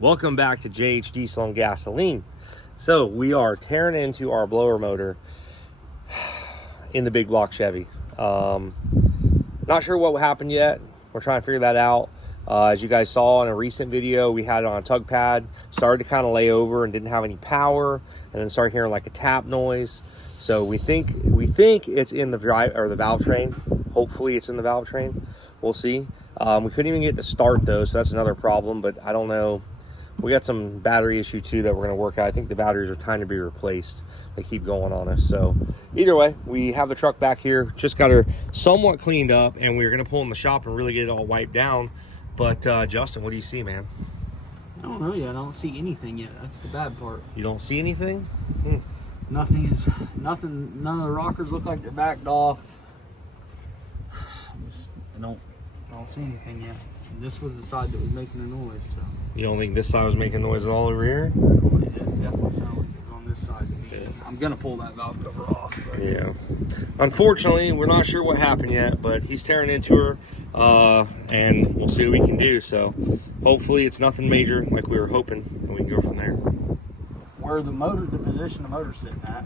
Welcome back to JH Diesel and Gasoline. So we are tearing into our blower motor in the big block Chevy. Not sure what happened yet. We're trying to figure that out. As you guys saw in a recent video, we had it on a tug pad, started to kind of lay over and didn't have any power, and then started hearing like a tap noise. So we think it's in the drive or the valve train. Hopefully it's in the valve train. We'll see. We couldn't even get to start though, so that's another problem, but I don't know. We got some battery issue too that we're going to work out. I think the batteries are time to be replaced. They keep going on us. So either way, we have the truck back here. Just got her somewhat cleaned up, and we're going to pull in the shop and really get it all wiped down. But Justin, what do you see, man? I don't know yet. I don't see anything yet. That's the bad part. You don't see anything? Nothing. None of the rockers look like they're backed off. I don't see anything yet. This was the side that was making a noise. So. You don't think this side was making noise at all over here? It definitely sounded like it was on this side. I'm gonna pull that valve cover off. But. Yeah. Unfortunately, we're not sure what happened yet, but he's tearing into her, and we'll see what we can do. So hopefully it's nothing major like we were hoping, and we can go from there. Where the position the motor's sitting at.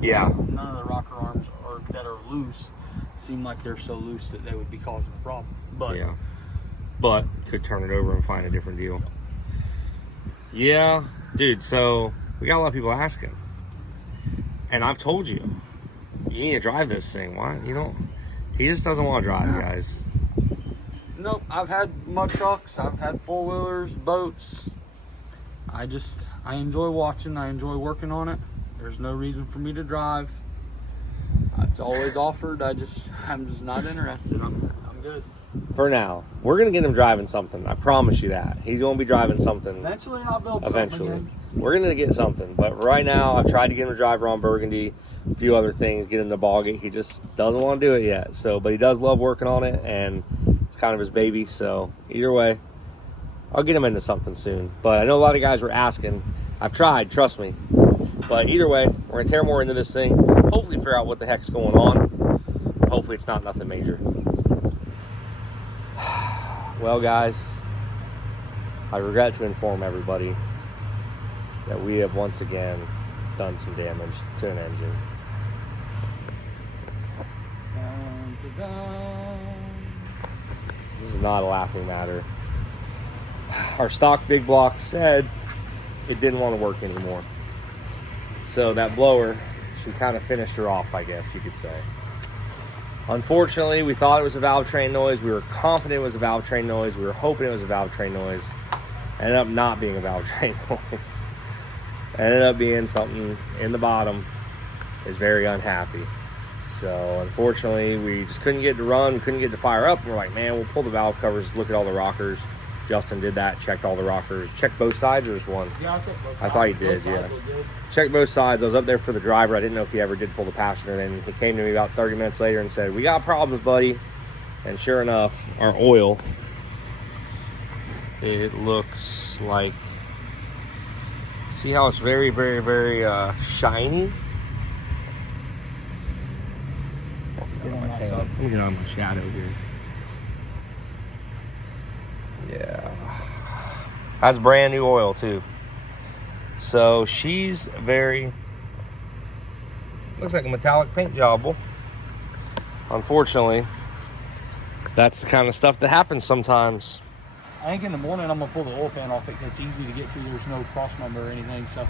Yeah. None of the rocker arms that are loose seem like they're so loose that they would be causing a problem. But yeah. But could turn it over and find a different deal. Yeah, dude, so we got a lot of people asking. And I've told you, you need to drive this thing. Why? You don't, he just doesn't want to drive, guys. Nope, I've had mud trucks, I've had four-wheelers, boats. I enjoy watching, I enjoy working on it. There's no reason for me to drive. It's always offered, I'm just not interested. I'm good. For now, we're gonna get him driving something. I promise you that. He's gonna be driving something. Eventually, I'll build something again. We're gonna get something, but right now, I've tried to get him to drive Ron Burgundy, a few other things, get him to bog it. He just doesn't want to do it yet. So, but he does love working on it, and it's kind of his baby. So, either way, I'll get him into something soon. But I know a lot of guys were asking. I've tried, trust me. But either way, we're gonna tear more into this thing. Hopefully, figure out what the heck's going on. Hopefully, it's not nothing major. Well, guys, I regret to inform everybody that we have once again done some damage to an engine. This is not a laughing matter. Our stock big block said it didn't want to work anymore. So that blower, she kind of finished her off, I guess you could say. Unfortunately, we thought it was a valve train noise. We were confident it was a valve train noise. We were hoping it was a valve train noise. Ended up not being a valve train noise. Ended up being something in the bottom. Is very unhappy. So unfortunately, we just couldn't get it to run. We couldn't get it to fire up. We're like, man, we'll pull the valve covers, look at all the rockers. Justin did that, checked all the rockers. Checked both sides or just one? Yeah, I checked both sides. I thought he did, yeah. Checked both sides. I was up there for the driver. I didn't know if he ever did pull the passenger. Then he came to me about 30 minutes later and said, we got problems, buddy. And sure enough, our oil, it looks like, see how it's very, very, very shiny? Let me get on my shadow here. Yeah. That's brand new oil too. So she's very, looks like a metallic paint job. Unfortunately, that's the kind of stuff that happens sometimes. I think in the morning I'm gonna pull the oil pan off it. It's easy to get to. There's no cross member or anything, so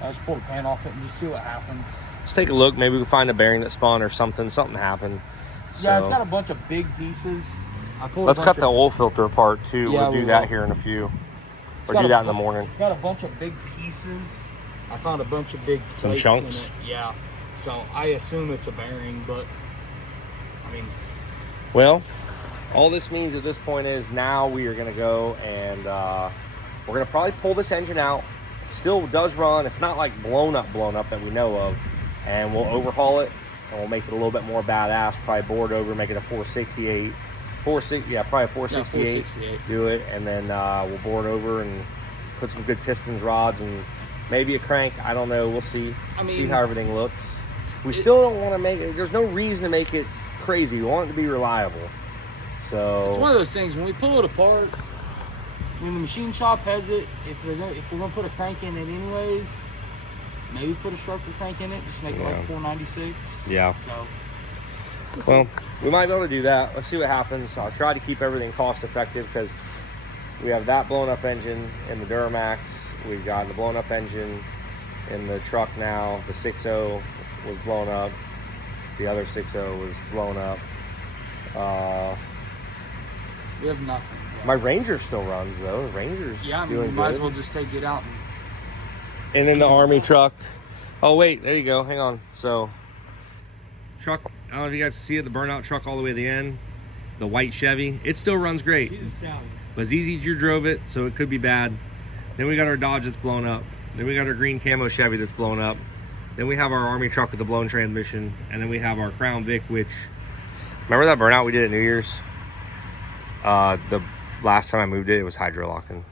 I'll just pull the pan off it and just see what happens. Let's take a look. Maybe we can find a bearing that spun or something. Something happened. Yeah, it's got a bunch of big pieces. Let's cut the oil filter apart too. Yeah, we'll do that here in a few. Or do that in the morning. It's got a bunch of big pieces. I found a bunch of big some chunks. In it. Yeah. So I assume it's a bearing, but I mean. Well, all this means at this point is now we are going to go and we're going to probably pull this engine out. It still does run. It's not like blown up that we know of. And we'll overhaul it and we'll make it a little bit more badass. Probably board over, make it a 468. Yeah, probably a 468. Yeah, 468. Do it, and then we'll board over and put some good pistons, rods, and maybe a crank. I don't know. We'll see. See how everything looks. We still don't want to make it. There's no reason to make it crazy. We want it to be reliable. So it's one of those things when we pull it apart. I mean, the machine shop has it. If we're gonna put a crank in it anyways, maybe put a stroker crank in it. Just make it like 496. Yeah. So. Well, we might be able to do that. Let's see what happens. I'll try to keep everything cost effective because we have that blown up engine in the Duramax. We've got the blown up engine in the truck now. The 6.0 was blown up. The other 6.0 was blown up. We have nothing. My Ranger still runs though. The Ranger's doing might good. as well just take it out. And then the Army truck. Oh wait, there you go. Hang on. So, truck. I don't know if you guys see it. The burnout truck all the way to the end. The white Chevy. It still runs great. She's a stallion. But ZZ drove it, so it could be bad. Then we got our Dodge that's blown up. Then we got our green camo Chevy that's blown up. Then we have our Army truck with the blown transmission. And then we have our Crown Vic, which... Remember that burnout we did at New Year's? The last time I moved it, it was hydro-locking.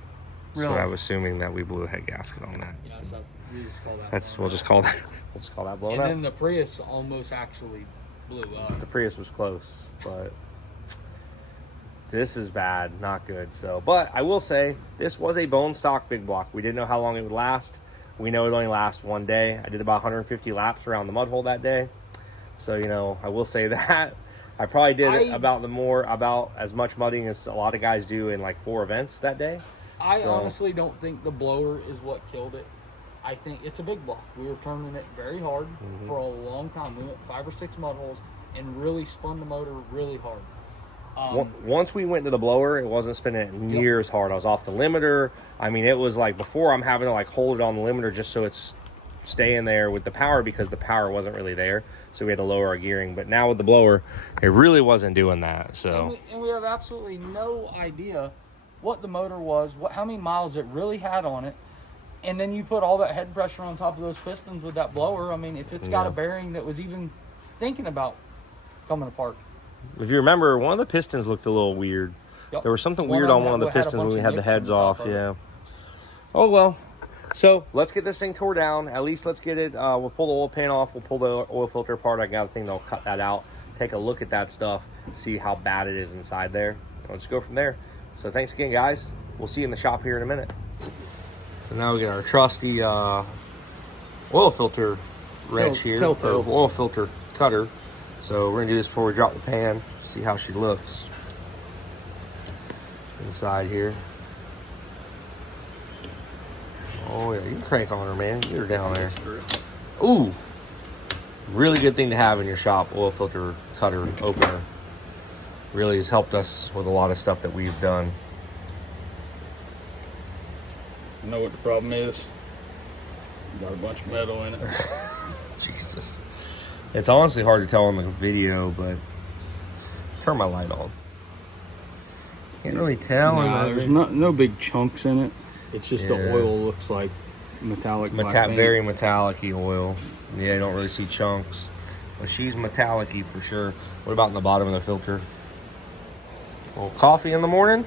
Really? So I'm assuming that we blew a head gasket on that. Yeah, so we just call that. We'll just call that blown up. And then the Prius almost actually blew up. The Prius was close, but this is bad, not good. So, but I will say this was a bone stock big block. We didn't know how long it would last. We know it only lasts one day. I did about 150 laps around the mud hole that day. So, you know, I will say that. I probably did about as much mudding as a lot of guys do in like 4 events that day. I honestly don't think the blower is what killed it. I think it's a big block. We were turning it very hard for a long time. We went 5 or 6 mud holes and really spun the motor really hard. Once we went to the blower, it wasn't spinning it near as hard. I was off the limiter. I mean, it was like before I'm having to like hold it on the limiter just so it's staying there with the power because the power wasn't really there. So we had to lower our gearing. But now with the blower, it really wasn't doing that. So and we have absolutely no idea what the motor was, how many miles it really had on it. And then you put all that head pressure on top of those pistons with that blower. I mean, if it's got a bearing that was even thinking about coming apart. If you remember, one of the pistons looked a little weird. Yep. There was something weird on one of the pistons when we had the heads off. Yeah. Oh, well. So, let's get this thing tore down. At least let's get it. We'll pull the oil pan off. We'll pull the oil filter apart. I got a thing that'll cut that out. Take a look at that stuff. See how bad it is inside there. Let's go from there. So, thanks again, guys. We'll see you in the shop here in a minute. So, now we get our trusty oil filter wrench here. Or oil filter cutter. So we're gonna do this before we drop the pan, see how she looks inside here. Oh yeah, you can crank on her, man. Get her down there. Ooh, really good thing to have in your shop, oil filter cutter opener. Really has helped us with a lot of stuff that we've done. You know what the problem is? Got a bunch of metal in it. Jesus. It's honestly hard to tell on the video, but turn my light on. Can't really tell. Nah, there's no big chunks in it. It's just the oil looks like metallic. Very metallic-y oil. Yeah, you don't really see chunks. But she's metallic-y for sure. What about in the bottom of the filter? A little coffee in the morning?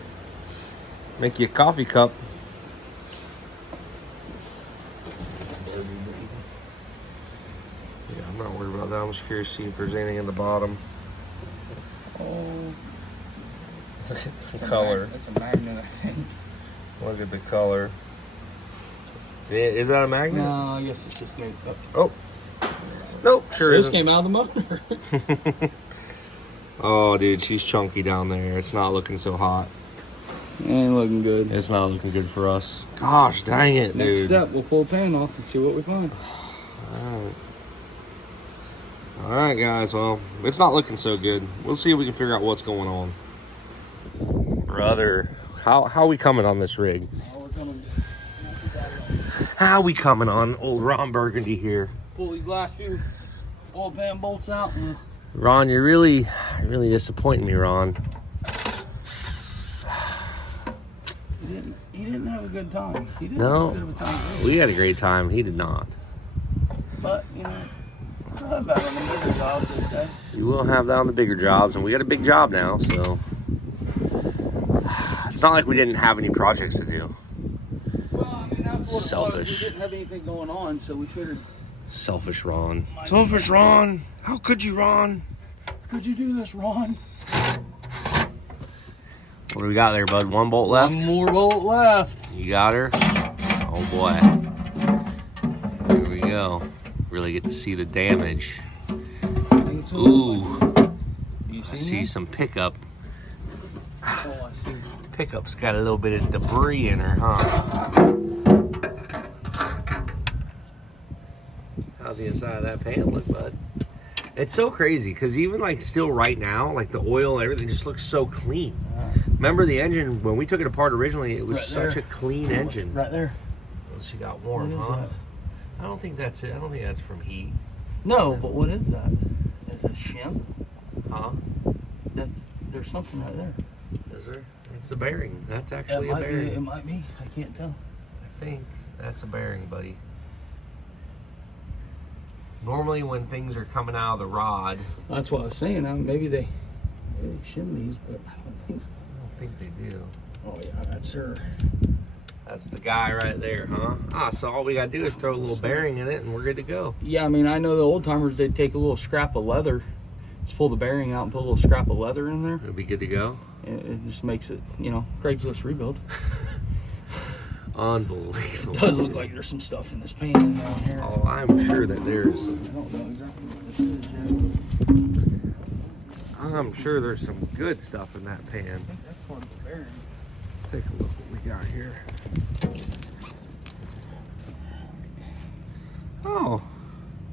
Make you a coffee cup. I'm not worried about that. I'm just curious to see if there's anything in the bottom. Oh, look at the color. That's a magnet, I think. Look at the color. Yeah, is that a magnet? No, I guess it's just made up. Oh, nope. Sure This isn't. came out of the motor. Oh, dude, she's chunky down there. It's not looking so hot. Ain't looking good. It's not looking good for us. Gosh, dang it, dude. Next step, we'll pull the pan off and see what we find. All right, guys. Well, it's not looking so good. We'll see if we can figure out what's going on. Brother, how we coming on this rig? How we coming on old Ron Burgundy here? Pull these last few oil pan bolts out. Ron, you're really disappointing me, Ron. He didn't have a good time. He didn't No, have a good of a time. we had a great time. He did not. But, you know, we'll have that on the bigger jobs, they say. You will have that on the bigger jobs, and we got a big job now, so it's not like we didn't have any projects to do. Well, I mean, that's what Selfish. it was. We didn't have anything going on, so we figured. Selfish Ron. Selfish Ron. How could you, Ron? Could you do this, Ron? What do we got there, bud? One bolt left? One more bolt left. You got her? Oh boy. Here we go. Really get to see the damage. Ooh. I see some pickup. Oh, I see. Pickup's got a little bit of debris in her, huh? How's the inside of that pan look, bud? It's so crazy because even like still right now, like the oil, everything just looks so clean. Remember the engine when we took it apart originally? It was such a clean engine. Right there. Well, she got warm, What is huh? that? I don't think that's it. I don't think that's from heat. No, but what is that? Is it shim? Huh? There's something right there. Is there? It's a bearing. That's actually a bearing. It might be. I can't tell. I think that's a bearing, buddy. Normally when things are coming out of the rod, That's what I was saying. Maybe they shim these, but I don't think so. I don't think they do. Oh yeah, that's her. That's the guy right there, huh? So all we gotta do is throw a little bearing in it and we're good to go. Yeah, I mean, I know the old timers, they'd take a little scrap of leather, just pull the bearing out and put a little scrap of leather in there. It'll be good to go. It just makes it, Craigslist rebuild. Unbelievable. It does look like there's some stuff in this pan down here. Oh, I'm sure that there's. I don't know exactly what this is yet. I'm sure there's some good stuff in that pan. I think that's part of the bearing. Let's take a look what we got here. Oh,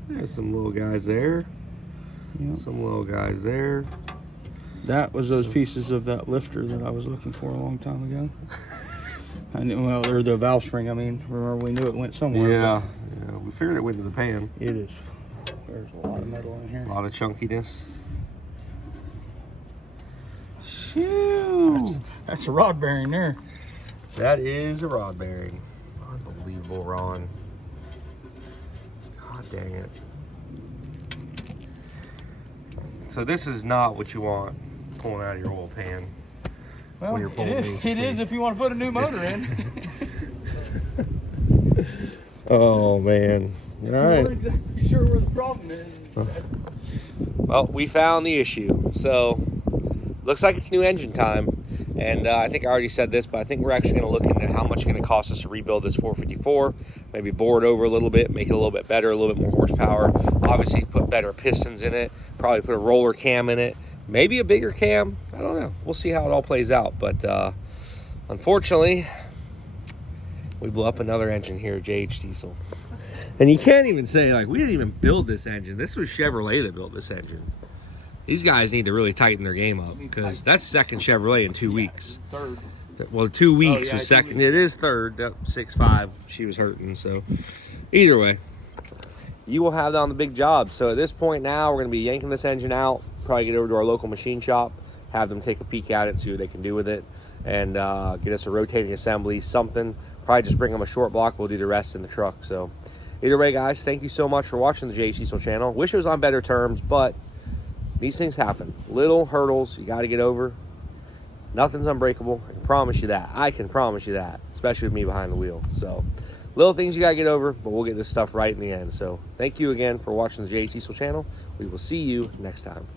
there's some little guys there. Yep. Some little guys there. That was those pieces of that lifter that I was looking for a long time ago. I knew, well, they're the valve spring. I mean, remember we knew it went somewhere. Yeah, we figured it went to the pan. It is. There's a lot of metal in here. A lot of chunkiness. Shoo! That's a rod bearing there. That is a rod bearing. Unbelievable, Ron. God dang it. So this is not what you want pulling out of your oil pan. Well, when you're pulling these it is if you want to put a new motor in. Oh man. All right. I'm not exactly sure where the problem is. Well, we found the issue. So looks like it's new engine time. And I think I already said this, but I think we're actually going to look into how much it's going to cost us to rebuild this 454. Maybe bore it over a little bit, make it a little bit better, a little bit more horsepower. Obviously, put better pistons in it. Probably put a roller cam in it. Maybe a bigger cam. I don't know. We'll see how it all plays out. But unfortunately, we blew up another engine here at JH Diesel. And you can't even say, like, we didn't even build this engine. This was Chevrolet that built this engine. These guys need to really tighten their game up because that's second Chevrolet in 2 weeks. Third. Well, 2 weeks yeah, was 2 second. weeks. It is third. 6'5". She was hurting. So either way, you will have that on the big job. So at this point now, we're going to be yanking this engine out. Probably get over to our local machine shop, have them take a peek at it and see what they can do with it, and get us a rotating assembly, something. Probably just bring them a short block. We'll do the rest in the truck. So either way, guys, thank you so much for watching the JH Diesel channel. Wish it was on better terms, but these things happen. Little hurdles you got to get over. Nothing's unbreakable. I can promise you that. I can promise you that, especially with me behind the wheel. So little things you got to get over, but we'll get this stuff right in the end. So thank you again for watching the JH Diesel channel. We will see you next time.